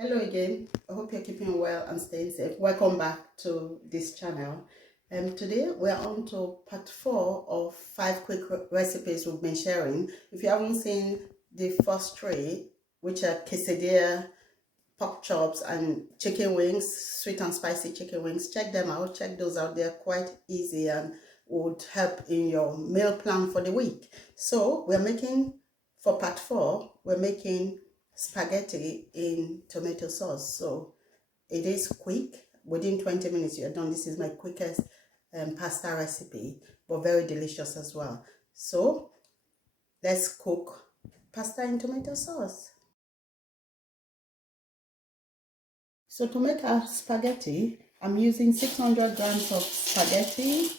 Hello again. I hope you're keeping well and staying safe. Welcome back to this channel. Today we're on to part 4 of 5 quick recipes we've been sharing. If you haven't seen the first 3, which are quesadilla, pork chops and chicken wings, sweet and spicy chicken wings, check them out. Check those out. They're quite easy and would help in your meal plan for the week. So we're making, for part 4, we're making spaghetti in tomato sauce. So it is quick. Within 20 minutes you're done. This is my quickest pasta recipe, but very delicious as well. So let's cook pasta in tomato sauce. So to make our spaghetti, I'm using 600 grams of spaghetti,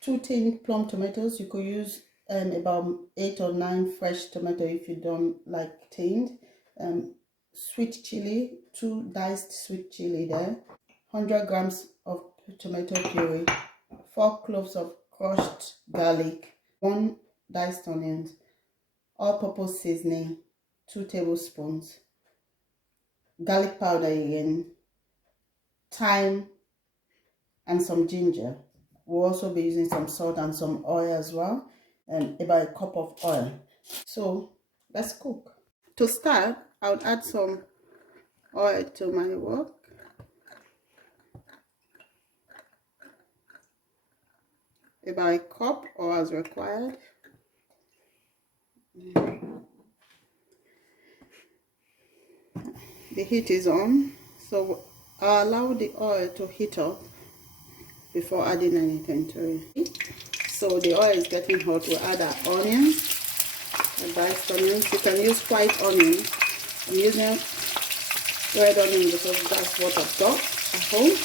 2 tinned plum tomatoes. You could use about 8 or 9 fresh tomato if you don't like tinned. Sweet chili, 2 diced sweet chili there, 100 grams of tomato puree, 4 cloves of crushed garlic, 1 diced onion, all-purpose seasoning, 2 tablespoons, garlic powder again, thyme, and some ginger. We'll also be using some salt and some oil as well, and about a cup of oil. So let's cook. To start, I would add some oil to my wok. About a cup or as required. The heat is on, so I'll allow the oil to heat up before adding anything to it. So the oil is getting hot. We'll add our onions, diced onions. You can use white onion. I'm using red onion because that's what I've got at home.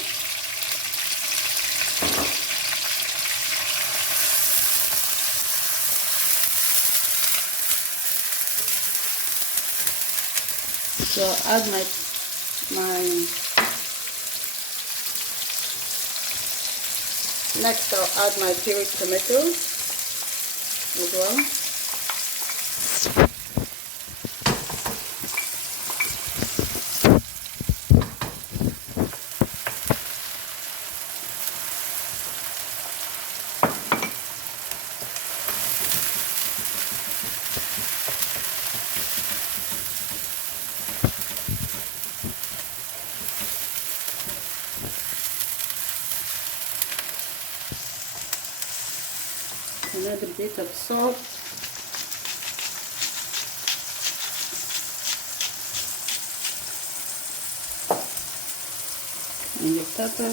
So I'll add next I'll add my pureed tomatoes as well. Another bit of salt, and your pepper.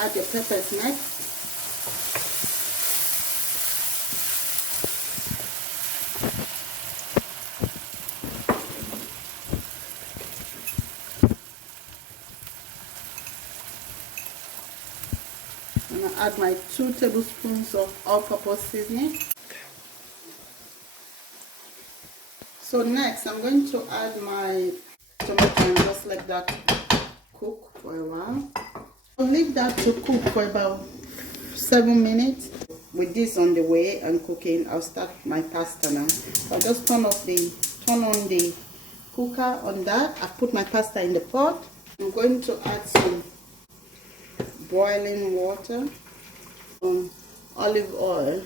Add your peppers next. And I'll add my 2 tablespoons of all-purpose seasoning. So next I'm going to add my tomato and just let that cook for a while. I'll leave that to cook for about 7 minutes. With this on the way and cooking, I'll start my pasta now. I'll just turn on the cooker on that. I've put my pasta in the pot. I'm going to add some boiling water, some olive oil,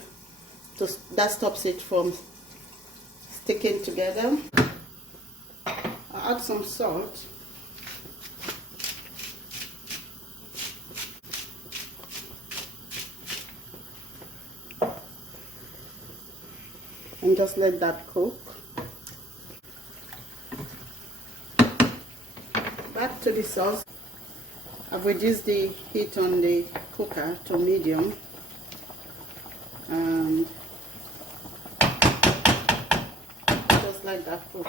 that stops it from sticking together. I'll add some salt. And just let that cook. Back to the sauce. I've reduced the heat on the cooker to medium, and just like that cook.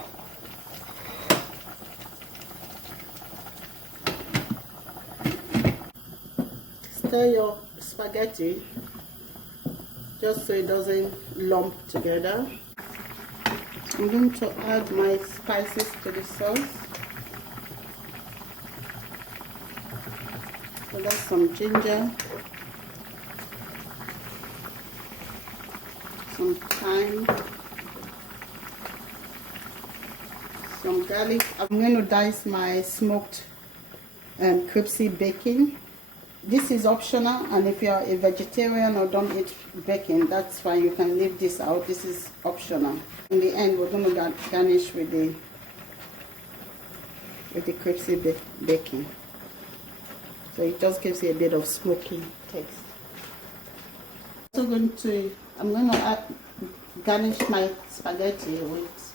Stir your spaghetti just so it doesn't lump together. I'm going to add my spices to the sauce. So that's some ginger, some thyme, some garlic. I'm going to dice my smoked crispy bacon. This is optional, and if you're a vegetarian or don't eat bacon, that's fine. You can leave this out. This is optional. In the end, we're going to garnish with the crispy bacon. So it just gives you a bit of smoky taste. I'm going to garnish my spaghetti with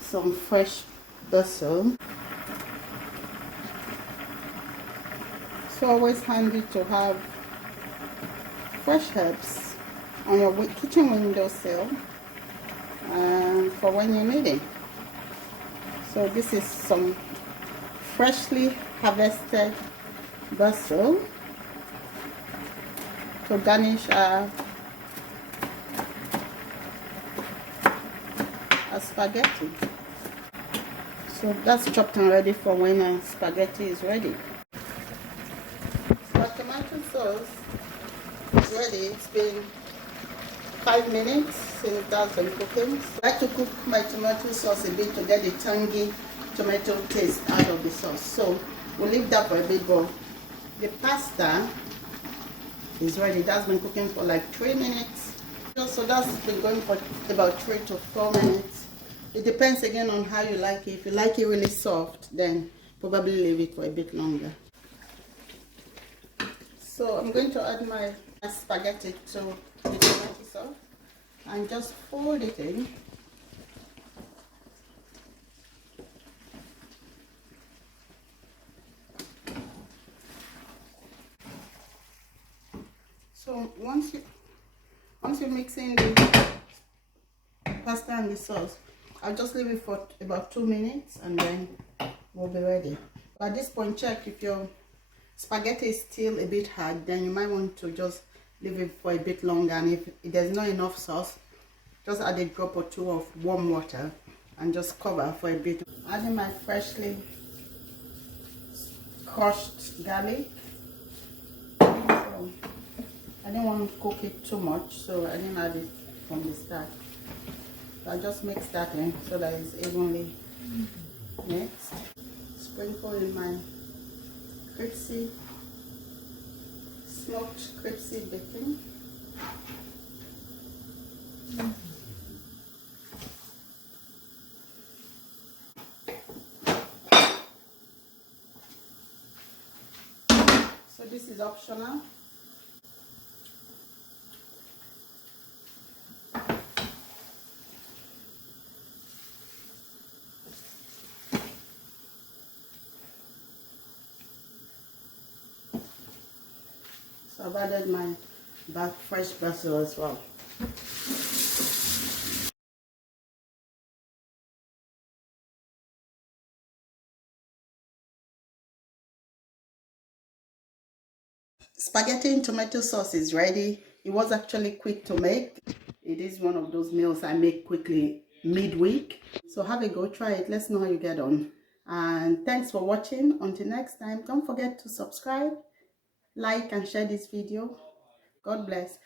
some fresh basil. It's always handy to have fresh herbs on your kitchen windowsill for when you need it. So this is some freshly harvested basil to garnish our spaghetti. So that's chopped and ready for when our spaghetti is ready. So our tomato sauce is ready. It's been 5 minutes since that's been cooking. I like to cook my tomato sauce a bit to get the tangy tomato taste out of the sauce. So we'll leave that for a bit, but the pasta is ready. That's been cooking for like 3 minutes. So that's been going for about 3 to 4 minutes. It depends again on how you like it. If you like it really soft, then probably leave it for a bit longer. So I'm going to add my spaghetti to the tomato sauce and just fold it in. So once you mix in the pasta and the sauce, I'll just leave it for about 2 minutes and then we'll be ready. At this point, check if your spaghetti is still a bit hard, then you might want to just leave it for a bit longer, and if there's not enough sauce, just add a drop or two of warm water and just cover for a bit. Adding my freshly crushed garlic. So I didn't want to cook it too much, so I didn't add it from the start. So I just mix that in so that it's evenly mixed. Sprinkle in my smoked crispy bacon. So this is optional. So I've added my fresh basil as well. Spaghetti and tomato sauce is ready. It was actually quick to make. It is one of those meals I make quickly midweek. So have a go, try it. Let's know how you get on. And thanks for watching. Until next time, don't forget to subscribe, like and share this video. God bless.